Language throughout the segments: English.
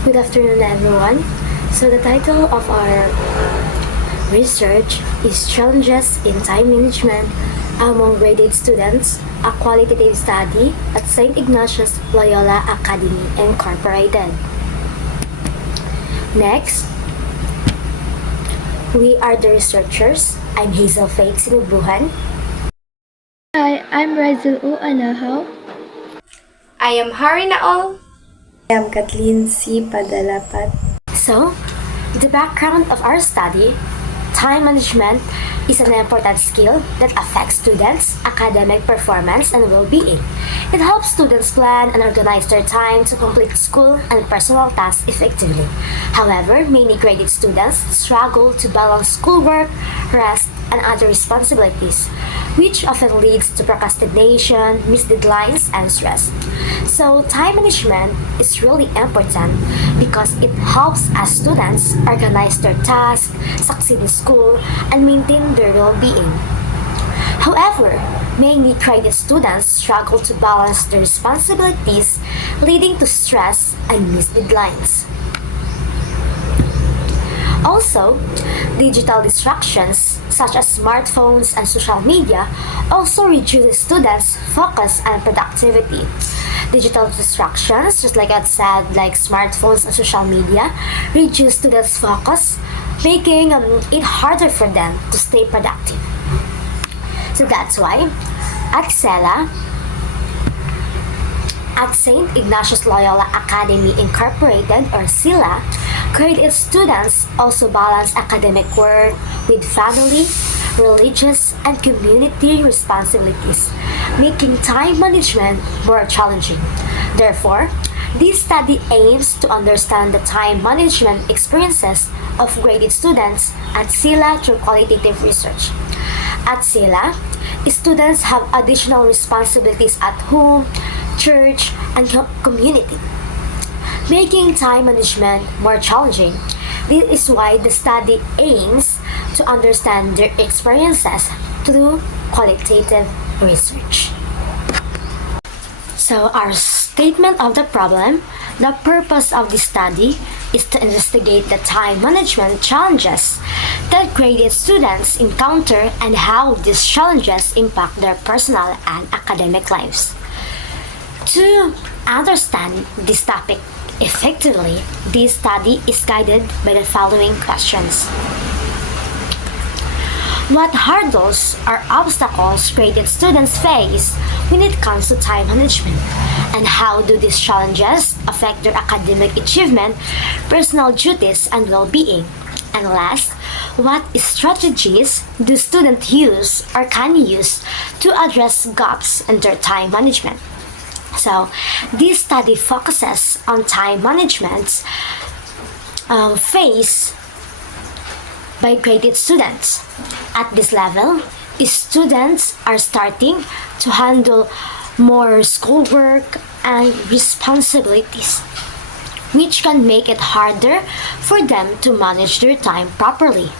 Good afternoon, everyone. So, the title of our research is Challenges in Time Management Among Graded Students, a qualitative study at St. Ignatius Loyola Academy, Incorporated. Next, we are the researchers. I'm Hazel Faith Sinubuhan. Hi, I'm Razel U. Anahaw. I am Harinaol. I am Kathleen C. Padalapat. So, the background of our study, time management is an important skill that affects students' academic performance and well-being. It helps students plan and organize their time to complete school and personal tasks effectively. However, many graded students struggle to balance schoolwork, rest, and other responsibilities, which often leads to procrastination, missed deadlines, and stress. So, time management is really important because it helps us students organize their tasks, succeed in school, and maintain their well-being. However, many graded students struggle to balance their responsibilities, leading to stress and missed deadlines. Also, digital distractions such as smartphones and social media also reduce students' focus and productivity. Digital distractions, just like I said, like smartphones and social media, reduce students' focus, making it harder for them to stay productive. So that's why at Sila, at St. Ignatius Loyola Academy Incorporated or Sila, graded students also balance academic work with family, religious, and community responsibilities, making time management more challenging. Therefore, this study aims to understand the time management experiences of graded students at Sila through qualitative research. At Sila, students have additional responsibilities at home, church, and community, making time management more challenging. This is why the study aims to understand their experiences through qualitative research. So, our statement of the problem, the purpose of this study is to investigate the time management challenges that graded students encounter and how these challenges impact their personal and academic lives. To understand this topic effectively, this study is guided by the following questions. What hurdles or obstacles graded students face when it comes to time management? And how do these challenges affect their academic achievement, personal duties, and well-being? And last, what strategies do students use or can use to address gaps in their time management? So, this study focuses on time management faced by graded students. At this level, students are starting to handle more schoolwork and responsibilities, which can make it harder for them to manage their time properly.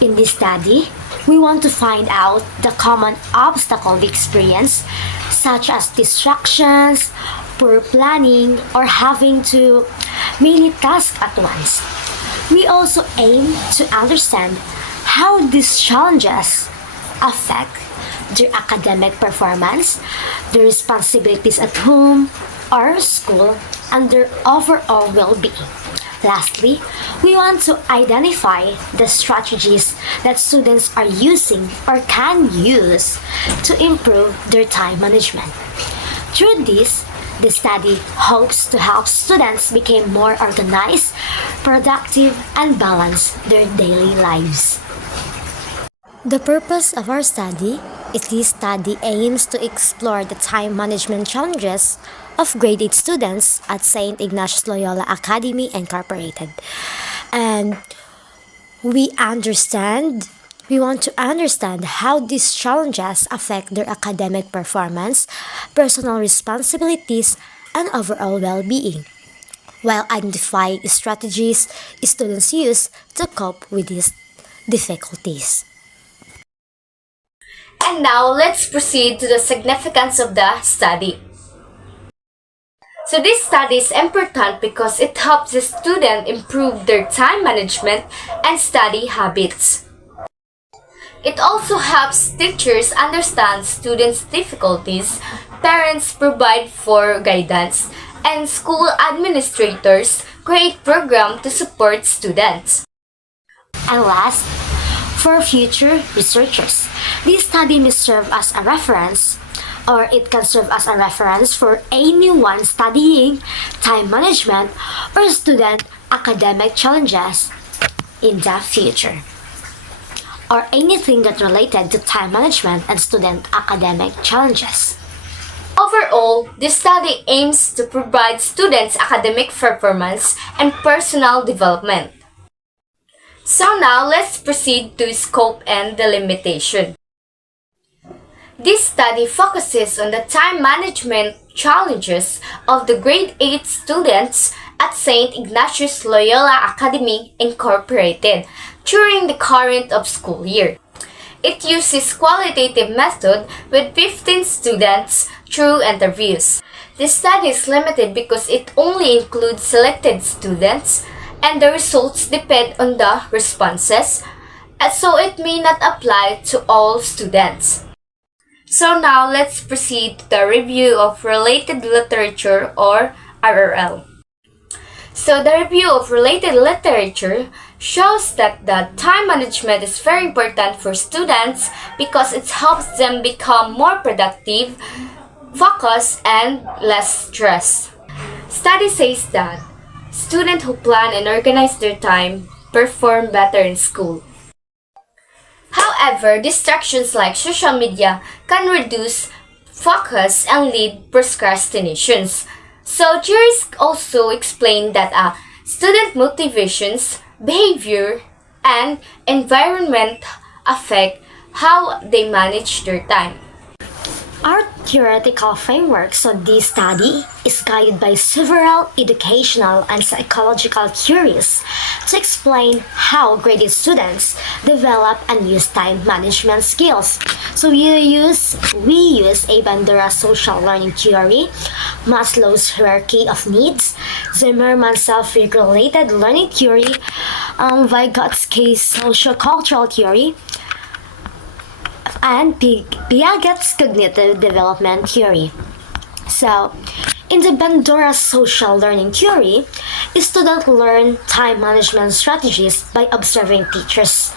In this study, we want to find out the common obstacle we experience, such as distractions, poor planning, or having to many tasks at once. We also aim to understand how these challenges affect their academic performance, their responsibilities at home or school, and their overall well-being. Lastly, we want to identify the strategies that students are using or can use to improve their time management. Through this, the study hopes to help students become more organized, productive, and balance their daily lives. The purpose of our study is this study aims to explore the time management challenges of graded students at St. Ignatius Loyola Academy Incorporated. And we want to understand how these challenges affect their academic performance, personal responsibilities, and overall well-being, while identifying strategies students use to cope with these difficulties. And now let's proceed to the significance of the study. So this study is important because it helps the student improve their time management and study habits. It also helps teachers understand students' difficulties, parents provide for guidance, and school administrators create programs to support students. And last, for future researchers, this study may serve as a reference, or it can serve as a reference for anyone studying time management or student academic challenges in the future, or anything that related to time management and student academic challenges. Overall, this study aims to provide students academic performance and personal development. So now let's proceed to scope and delimitation. This study focuses on the time management challenges of the grade 8 students at St. Ignatius Loyola Academy Incorporated during the current of school year. It uses qualitative method with 15 students through interviews. This study is limited because it only includes selected students and the results depend on the responses, and so it may not apply to all students. So now let's proceed to the review of related literature or RRL. So the review of related literature shows that the time management is very important for students because it helps them become more productive, focused, and less stressed. Study says that students who plan and organize their time perform better in school. However, distractions like social media can reduce focus and lead procrastinations. So theories also explain that student motivations, behavior, and environment affect how they manage their time. Our theoretical framework of this study is guided by several educational and psychological theories to explain how graded students develop and use time management skills. So we use a Bandura social learning theory, Maslow's hierarchy of needs, Zimmerman's self-regulated learning theory, Vygotsky's social-cultural theory, and Piaget's cognitive development theory. So, in the Bandura social learning theory, students learn time management strategies by observing teachers,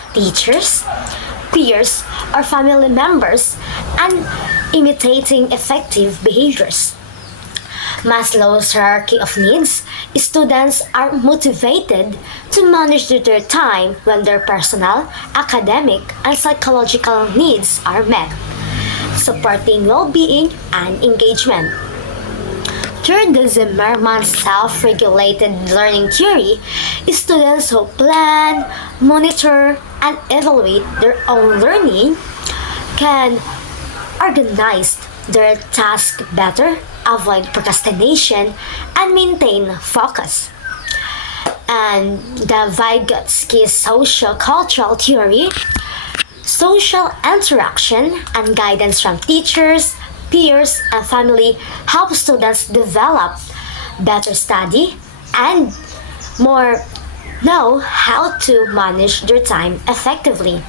peers, or family members, and imitating effective behaviors. Maslow's hierarchy of needs, students are motivated to manage their time when their personal, academic, and psychological needs are met, supporting well-being and engagement. Through the Zimmerman's self-regulated learning theory, students who plan, monitor, and evaluate their own learning can organize their task better, avoid procrastination, and maintain focus. And the Vygotsky social cultural theory, social interaction and guidance from teachers, peers, and family help students develop better study and more know how to manage their time effectively.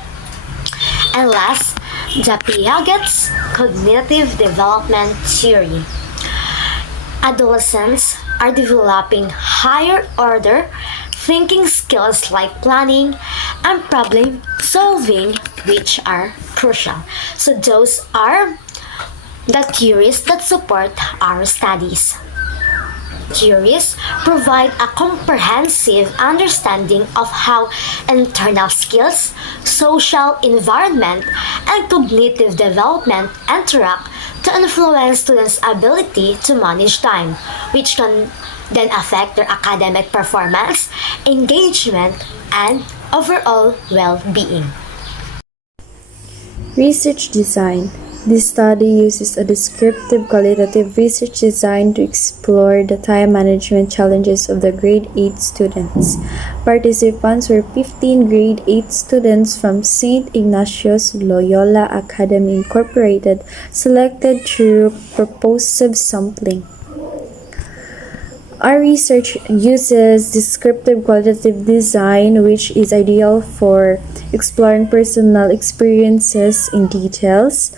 And last, the Piaget's cognitive development theory. Adolescents are developing higher order thinking skills like planning and problem solving, which are crucial. So those are the theories that support our studies. Theories provide a comprehensive understanding of how internal skills, social environment, and cognitive development interact to influence students' ability to manage time, which can then affect their academic performance, engagement, and overall well-being. Research design. This study uses a descriptive qualitative research design to explore the time management challenges of the grade 8 students. Participants were 15 grade 8 students from St. Ignatius Loyola Academy Incorporated, selected through proposed subsampling. Our research uses descriptive qualitative design, which is ideal for exploring personal experiences in details.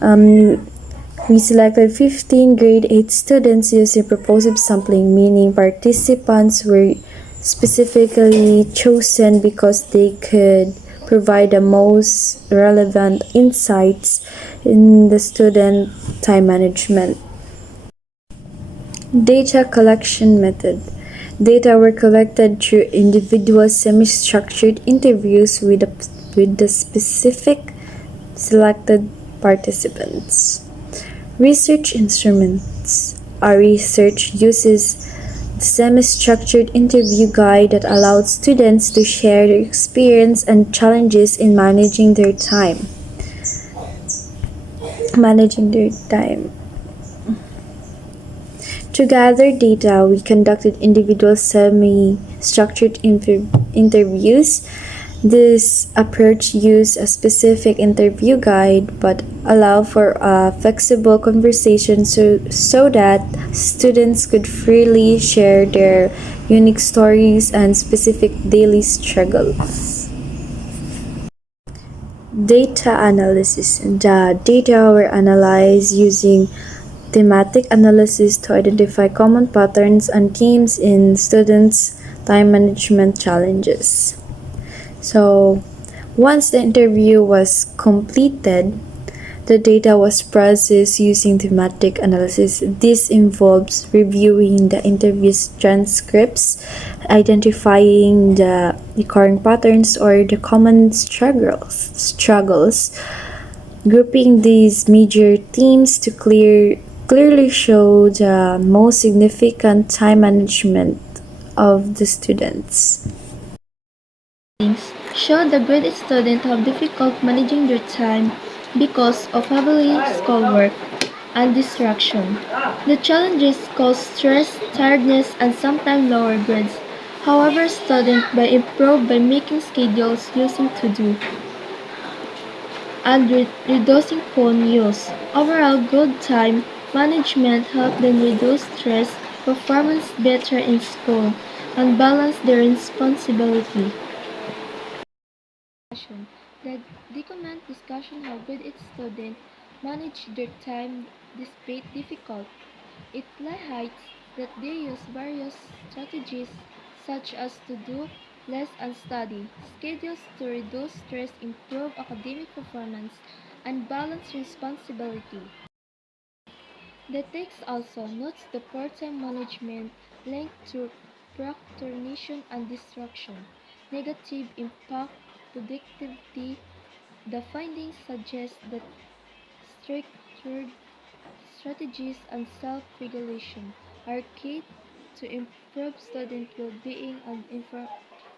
We selected 15 grade 8 students using proposive sampling, meaning participants were specifically chosen because they could provide the most relevant insights in the student time management. Data collection method. Data were collected through individual semi-structured interviews with the specific selected participants. Research instruments. Our research uses the semi-structured interview guide that allowed students to share their experience and challenges in managing their time. To gather data, we conducted individual semi-structured interviews. This approach used a specific interview guide but allowed for a flexible conversation so that students could freely share their unique stories and specific daily struggles. Data analysis. The data were analyzed using thematic analysis to identify common patterns and themes in students' time management challenges. So, once the interview was completed, the data was processed using thematic analysis. This involves reviewing the interview's transcripts, identifying the recurring patterns or the common struggles, grouping these major themes to clearly show the most significant time management of the students. Show the grade students have difficult managing their time because of heavily schoolwork and distraction. The challenges cause stress, tiredness, and sometimes lower grades. However, students improve by making schedules using to-do and reducing phone use. Overall, good time management helps them reduce stress, performance better in school, and balance their responsibility. The document discussion how grade 8 students manage their time despite difficult. It highlights that they use various strategies such as to do less and study, schedules to reduce stress, improve academic performance, and balance responsibility. The text also notes the poor time management linked to procrastination and distraction, negative impact productivity. The findings suggest that structured strategies and self-regulation are key to improve student well-being and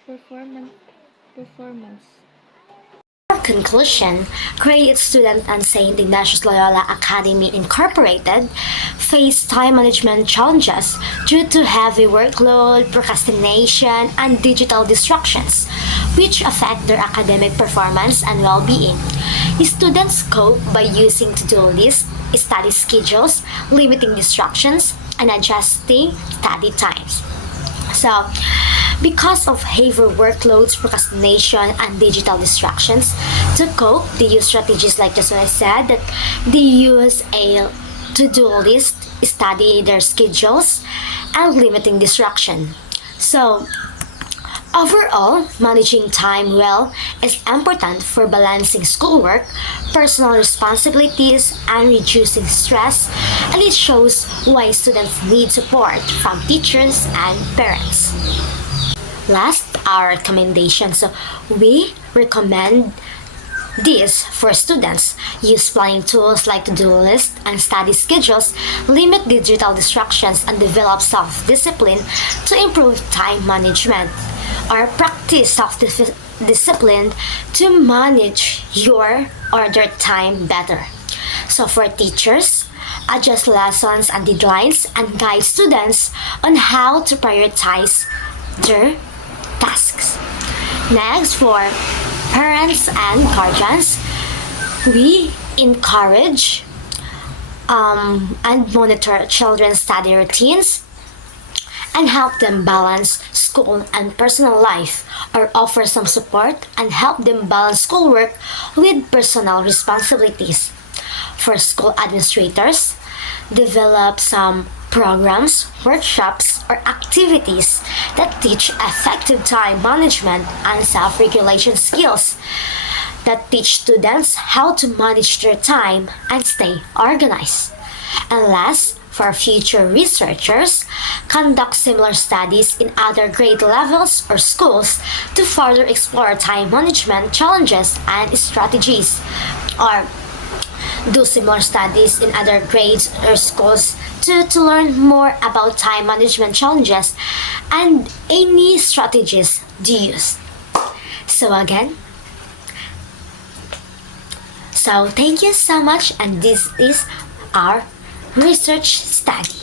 performance. In conclusion, grade student and St. Ignatius Loyola Academy Incorporated face time management challenges due to heavy workload, procrastination, and digital distractions, which affect their academic performance and well-being. Students cope by using to-do lists, study schedules, limiting distractions, and adjusting study times. So, because of heavy workloads, procrastination, and digital distractions, to cope, they use strategies like just what I said, that they use a to-do list, study their schedules, and limiting distraction. So, overall, managing time well is important for balancing schoolwork, personal responsibilities, and reducing stress, and it shows why students need support from teachers and parents. Last, our recommendation. So, we recommend this for students. Use planning tools like to-do lists and study schedules, limit digital distractions, and develop self-discipline to improve time management. Or practice self-discipline to manage your order time better. So for teachers, adjust lessons and deadlines and guide students on how to prioritize their tasks. Next, for parents and guardians, we encourage and monitor children's study routines and help them balance school and personal life, or offer some support and help them balance schoolwork with personal responsibilities. For school administrators, develop some programs, workshops, or activities that teach effective time management and self regulation skills, that teach students how to manage their time and stay organized. And last, for future researchers, conduct similar studies in other grade levels or schools to further explore time management challenges and strategies, or do similar studies in other grades or schools to learn more about time management challenges and any strategies to use. So again, so thank you so much, and this is our research study.